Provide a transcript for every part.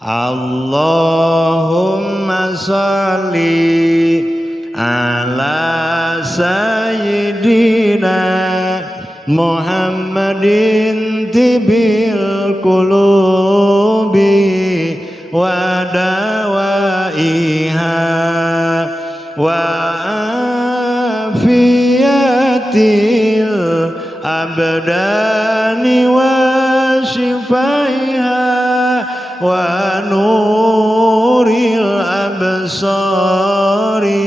Allahumma sholli ala sayyidina Muhammadin tibil qulubi wa dawaiha wa afiyatil abdani wa shifaiha wa nuril absari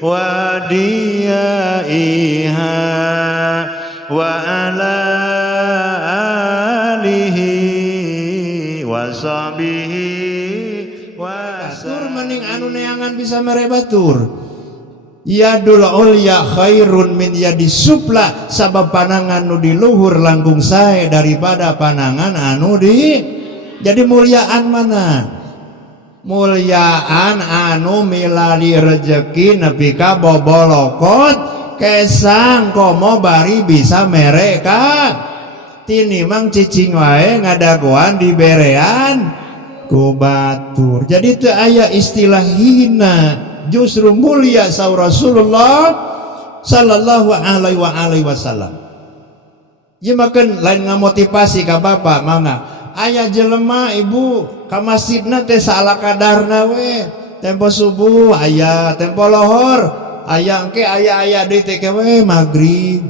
wa diyaiha wa ala alihi wa sahbihi wa batur mending anu neangan bisa merebatur. Yadul ulya khairun min yadi supla, sabab panangan nu di luhur langkung sae daripada panangan anu di. Jadi mulyaan mana? Mulyaan anu milali rezeki nepi ka bobolokot kesang komo bari bisa mereka tinimang cicing wae ngadagoan di berean ku batur. Jadi teu aya istilah hina, justru mulia sa Rasulullah sallallahu alaihi wasallam. Ieu makan lain ngamotivasi ka bapak mangga aya jelema ibu ka masjidna teh saala kadarna we, tempo subuh aya, tempo lohor aya, engke aya deui teh we magrib.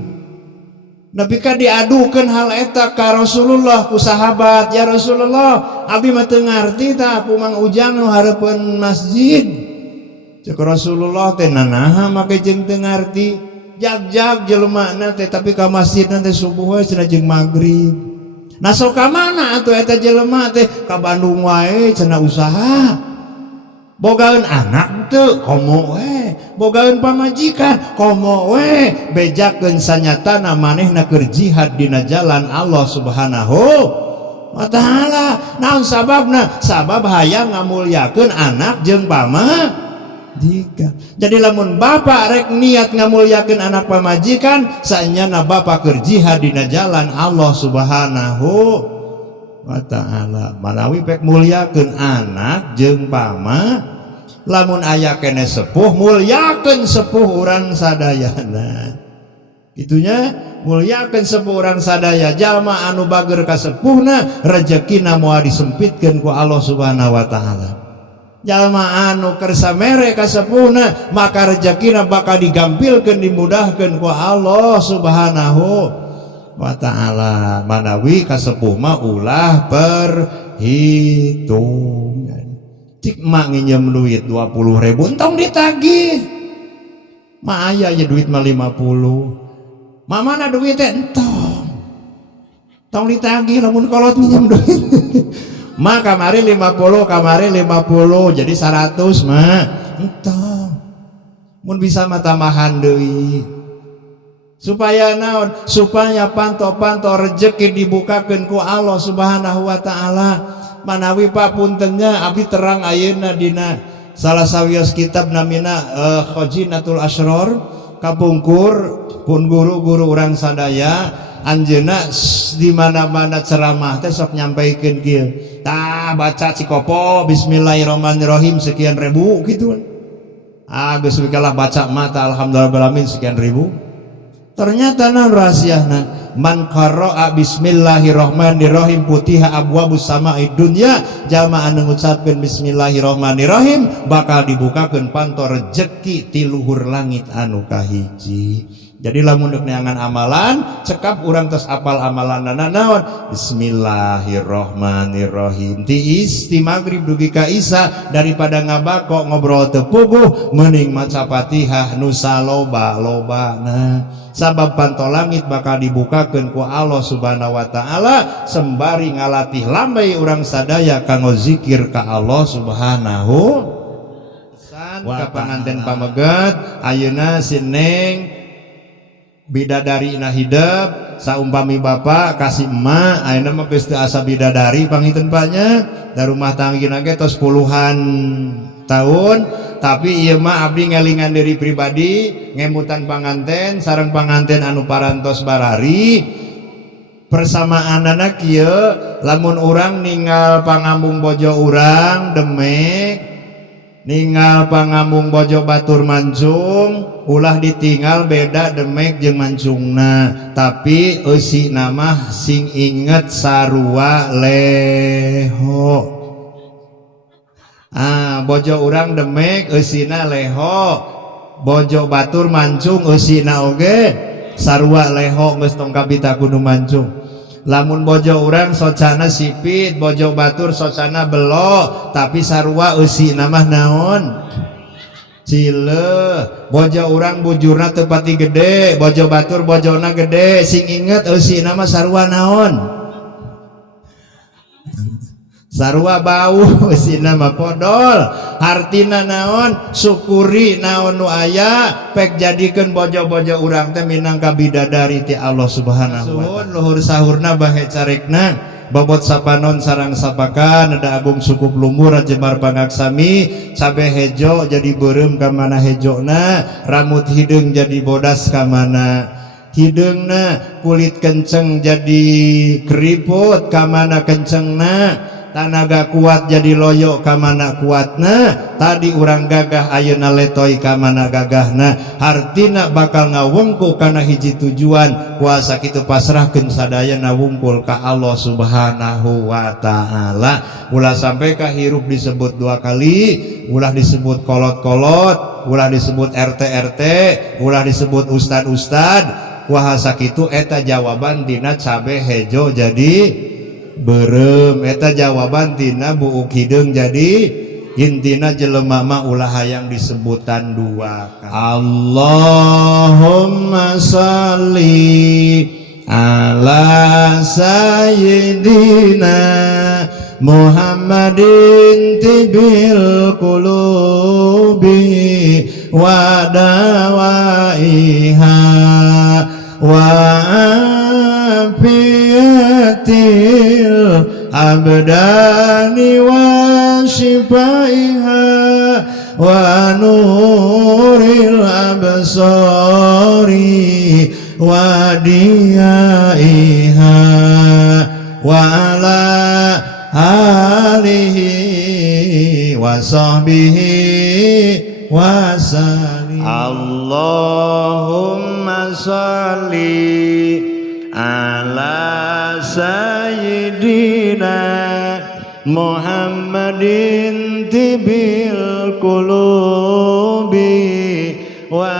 Nabi ka diadukeun hal eta ka Rasulullah ku sahabat, ya Rasulullah abdi mah teu ngarti tah ku Mang Ujang nu hareupeun masjid. Cek Rasulullah teh nanaha make jeung teu ngarti, jag-jag jelema teh tapi ka masjidna teh subuh we cenah jeung magrib. Nah sok ka mana atuh eta jelema teh? Ka Bandung wae cenah usaha. Bogaeun anak teu komo we, bogaeun pamajikan komo we, bejakeun sanyatana manehna keur jihad dina jalan Allah Subhanahu wa taala. Naon sababna? Sabab hayang ngamulyakeun anak jeung pamajikan. Jadi lamun bapak rek niat ngamulyakeun anak pamajikan, saenyana bapak keur jihad dina jalan Allah Subhanahu wa taala. Manawi pek mulyakeun anak jeung pama, lamun aya kene sepuh mulyakeun sepuh urang sadayana. Itunya mulyakeun sepuh urang sadaya. Jalma anu bager ka sepuhna rezekina moal disempitkeun ku Allah Subhanahu wa taala. Jalma anu kersa mere ka sepuhna maka rezekina bakal digampilkeun dimudahkeun ku Allah Subhanahu wa taala. Manawi ka sepuh mah ulah perhitungan. Cik mak nginjem duit 20.000 entong ditagih. Ma aya ya duit mah 50. Ma mana duit teh entong. Tong ditagih lamun kolot nginjem duit. Ma kamari 50, kamari 50, jadi 100 mah entong. Mun bisa mah tambahan deui. Supaya naon? Supaya panto-panto rezeki dibukakeun ku Allah Subhanahu wa taala. Manawi papuntennya abdi terang ayeuna dina salah sawios kitab namina Khazinatul Asrar kapungkur pun guru-guru urang sadaya anjeunna di mana-mana ceramah teh sok nyampaikeun kieu. Tah baca cikopo bismillahirrahmanirrahim sekian ribu gitu. Geus kalah baca mata alhamdulillah alamin sekian ribu. Ternyata naon rahasiana? Man qara'a bismillahirrahmanirrahim putiha abwabus sama'id dunya. Jalma anu ngucapkeun bismillahirrahmanirrahim bakal dibukakeun panto rezeki ti luhur langit anu kahiji. Jadi lamun deuk neangan amalan, cekap urang tos apal amalanna naon? Bismillahirrahmanirrahim. Ti maghrib dugi ka isya daripada ngabako ngobrol teu puguh mending maca Fatihah nu saloba-lobana. Sabab panto langit bakal dibukakeun ku Allah Subhanahu wa taala sembari ngalatih lambai urang sadaya kanggo zikir ka Allah Subhanahu wa taala. Panganten pameget ayeuna sineng bidadari na hidup saumpami bapak kasih emak ayeuna mah geus teu asa bidadari panginten banyak da rumah tanggina ge tos puluhan tahun tapi ieu mah abdi ngelingan diri pribadi ngemutan panganten sareng panganten anu parantos barari Persamaanana kieu lamun urang ninggal pangambung bojo urang Demek, ninggal pangambung bojo Batur Mancung, ulah ditinggal beda Demek jeung Mancungna, tapi eusi nama sing inget sarua leho. Bojo urang Demek eusina leho, bojo Batur Mancung eusina oge sarua leho geus tong kabita kudu Mancung. Lamun bojo urang socana sipit, bojo Batur socana belo, tapi sarua eusi namah naon? Cile. Bojo urang bujurna teu pati gede, bojo Batur bojona gede, sing inget eusi nama sarua naon? Sarua bau eusi nama podol. Artina naon? Syukuri naon nu aya, pek jadikeun bojo-bojo urang teh minangka bidadari ti Allah Subhanahu wa taala. Luhur sahurna bahe carekna bobot sapanon sareng sapakan ada agung sukup lumur jembar pangaksami, cabe hejo jadi beureum ka mana hejona, rambut hideung jadi bodas ka mana hideungna, kulit kenceng jadi keriput ka mana kencengna, tanaga kuat jadi loyo kamana kuatna, tadi urang gagah ayeuna letoy kamana gagahna, hartina bakal ngawungkul kana hiji tujuan, kuasa kitu pasrahkeun sadayana wungkul ka Allah Subhanahu wa taala. Ulah sampai ka hirup disebut 2 kali, ulah disebut kolot-kolot, ulah disebut RT-RT, ulah disebut ustad-ustad, kuasa kitu eta jawaban dina cabe hejo jadi beureum, eta jawaban tina buuk hideung jadi intina jelema mah ulah hayang disebutan 2 kali. Allahumma shalli ala sayyidina Muhammadin tibil qulubi wa dawaiha wa afiyatil abdani wa shifaiha wa nuril absari wa diyaiha wa ala alihi wa sahbihi wa sallim. Allahumma shalli ala sayyidina Muhammadin tibil qulubi wa